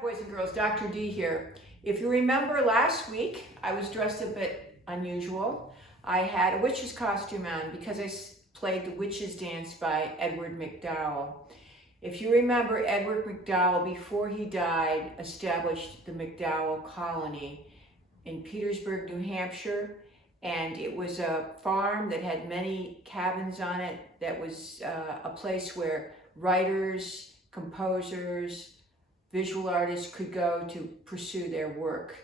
Boys and girls, Dr. D here. If you remember last week, I was dressed a bit unusual. I had a witch's costume on because I played the Witches' Dance by Edward McDowell. If you remember, Edward McDowell, before he died, established the McDowell Colony in Petersburg, New Hampshire. And it was a farm that had many cabins on it. That was a place where writers, composers, visual artists could go to pursue their work.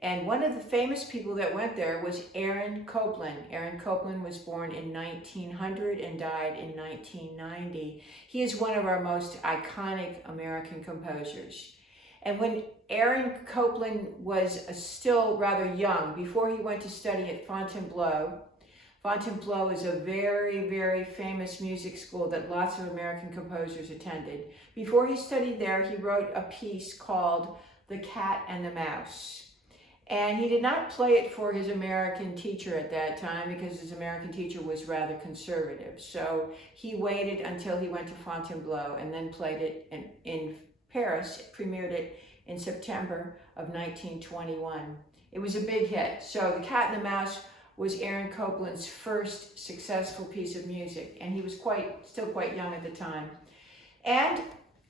And one of the famous people that went there was Aaron Copland. Aaron Copland was born in 1900 and died in 1990. He is one of our most iconic American composers. And when Aaron Copland was still rather young, before he went to study at Fontainebleau, Fontainebleau is a very, very famous music school that lots of American composers attended. Before he studied there, he wrote a piece called The Cat and the Mouse. And he did not play it for his American teacher at that time because his American teacher was rather conservative. So he waited until he went to Fontainebleau and then played it in Paris, premiered it in September of 1921. It was a big hit. So The Cat and the Mouse was Aaron Copland's first successful piece of music, and he was still quite young at the time. And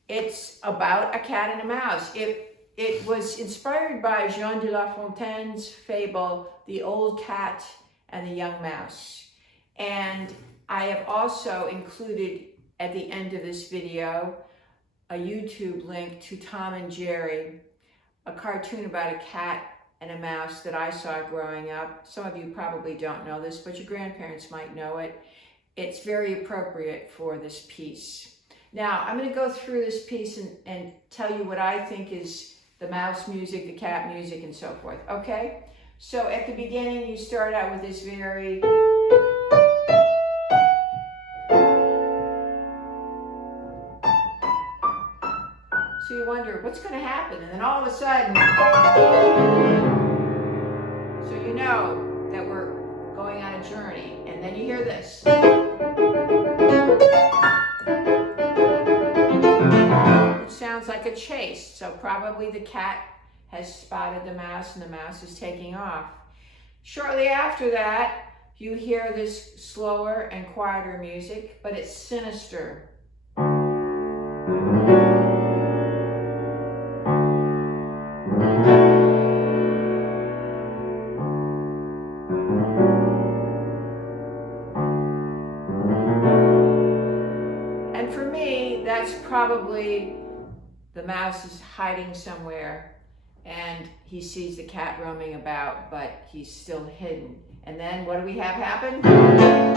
it's about a cat and a mouse. It was inspired by Jean de La Fontaine's fable, The Old Cat and the Young Mouse. And I have also included at the end of this video a YouTube link to Tom and Jerry, a cartoon about a cat and a mouse that I saw growing up. Some of you probably don't know this, but your grandparents might know it. It's very appropriate for this piece. Now, I'm going to go through this piece and tell you what I think is the mouse music, the cat music, and so forth, okay? So at the beginning, you start out with this very... So you wonder, what's going to happen? And then all of a sudden, so you know that we're going on a journey. And then you hear this. It sounds like a chase. So probably the cat has spotted the mouse and the mouse is taking off. Shortly after that, you hear this slower and quieter music, but it's sinister. That's probably the mouse is hiding somewhere and he sees the cat roaming about, but he's still hidden. And then what do we have happen? And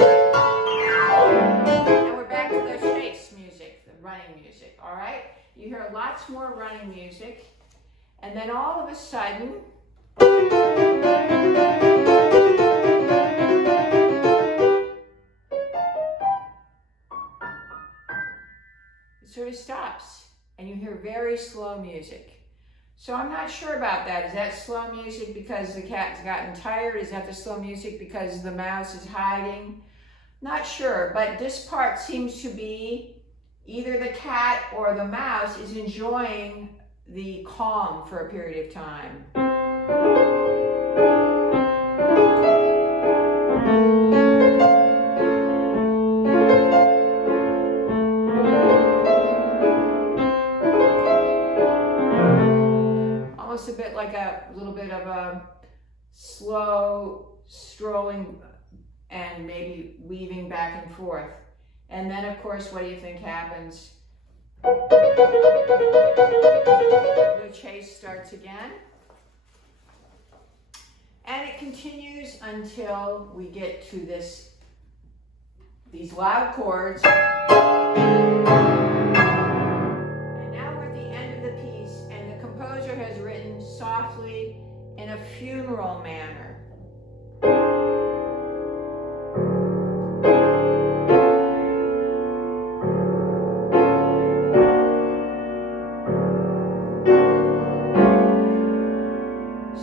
we're back to the chase music, the running music, all right? You hear lots more running music. And then all of a sudden, sort of stops and you hear very slow music. So I'm not sure about that. Is that slow music because the cat's gotten tired? Is that the slow music because the mouse is hiding? Not sure, but this part seems to be either the cat or the mouse is enjoying the calm for a period of time. A bit like a little bit of a slow strolling and maybe weaving back and forth. And then of course, what do you think happens? The chase starts again. And it continues until we get to these loud chords. Has written softly in a funeral manner.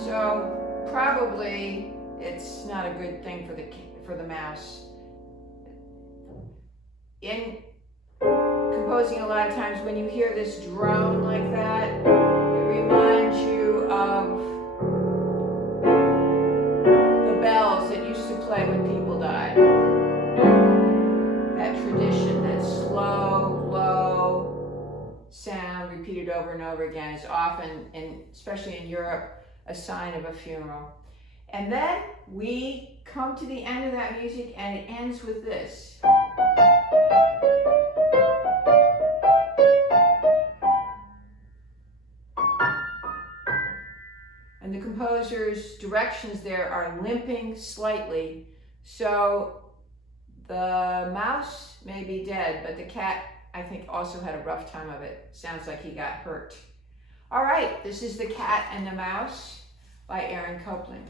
So probably it's not a good thing for the mouse. In composing, a lot of times when you hear this drone like that, it and over again is often, especially in Europe, a sign of a funeral. And then we come to the end of that music and it ends with this. And the composer's directions there are limping slightly. So the mouse may be dead, but the cat, I think, also had a rough time of it. Sounds like he got hurt. All right, this is The Cat and the Mouse by Aaron Copland.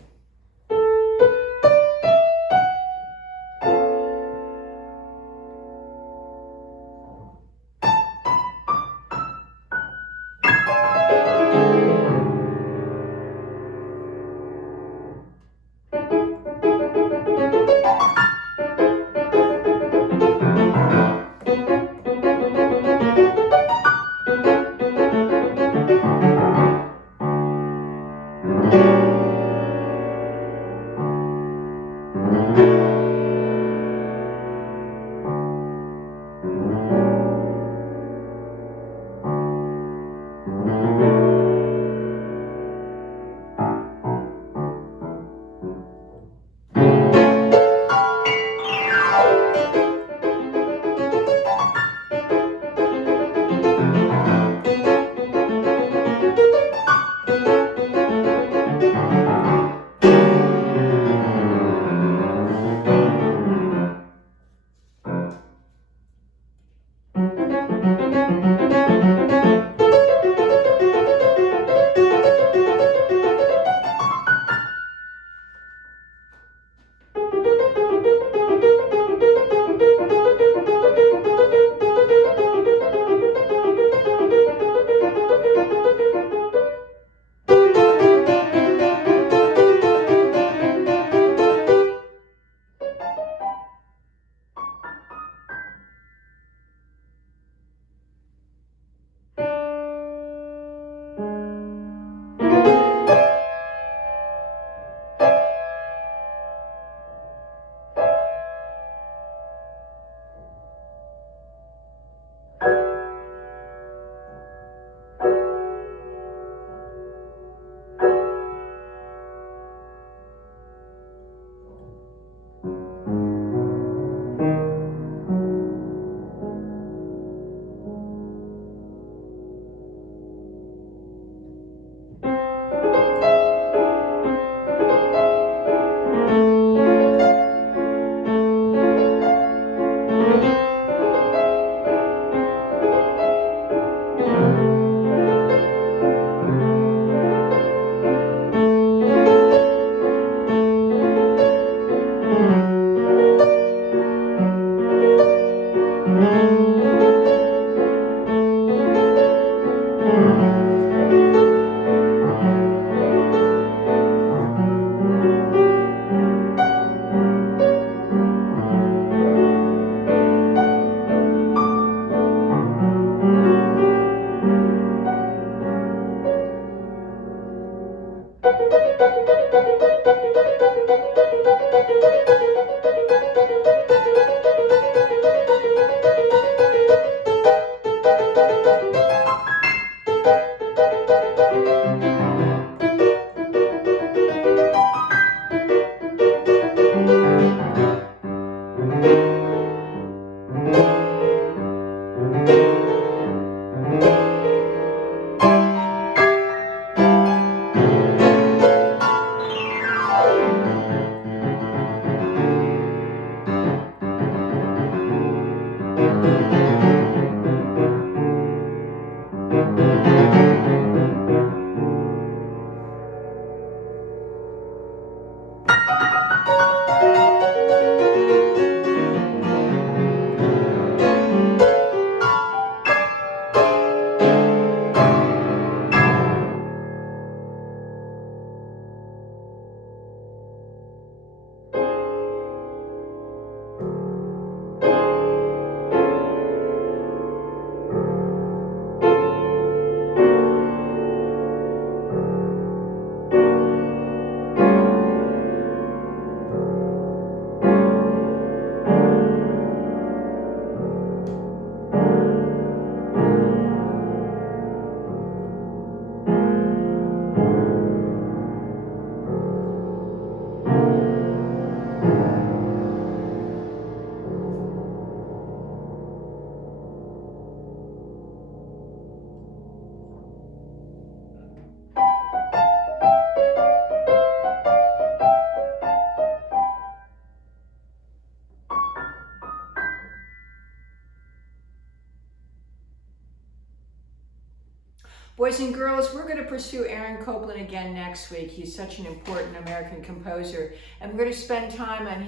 Boys and girls, we're going to pursue Aaron Copland again next week. He's such an important American composer. And we're going to spend time on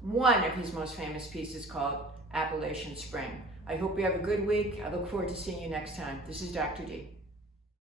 one of his most famous pieces called Appalachian Spring. I hope you have a good week. I look forward to seeing you next time. This is Dr. D.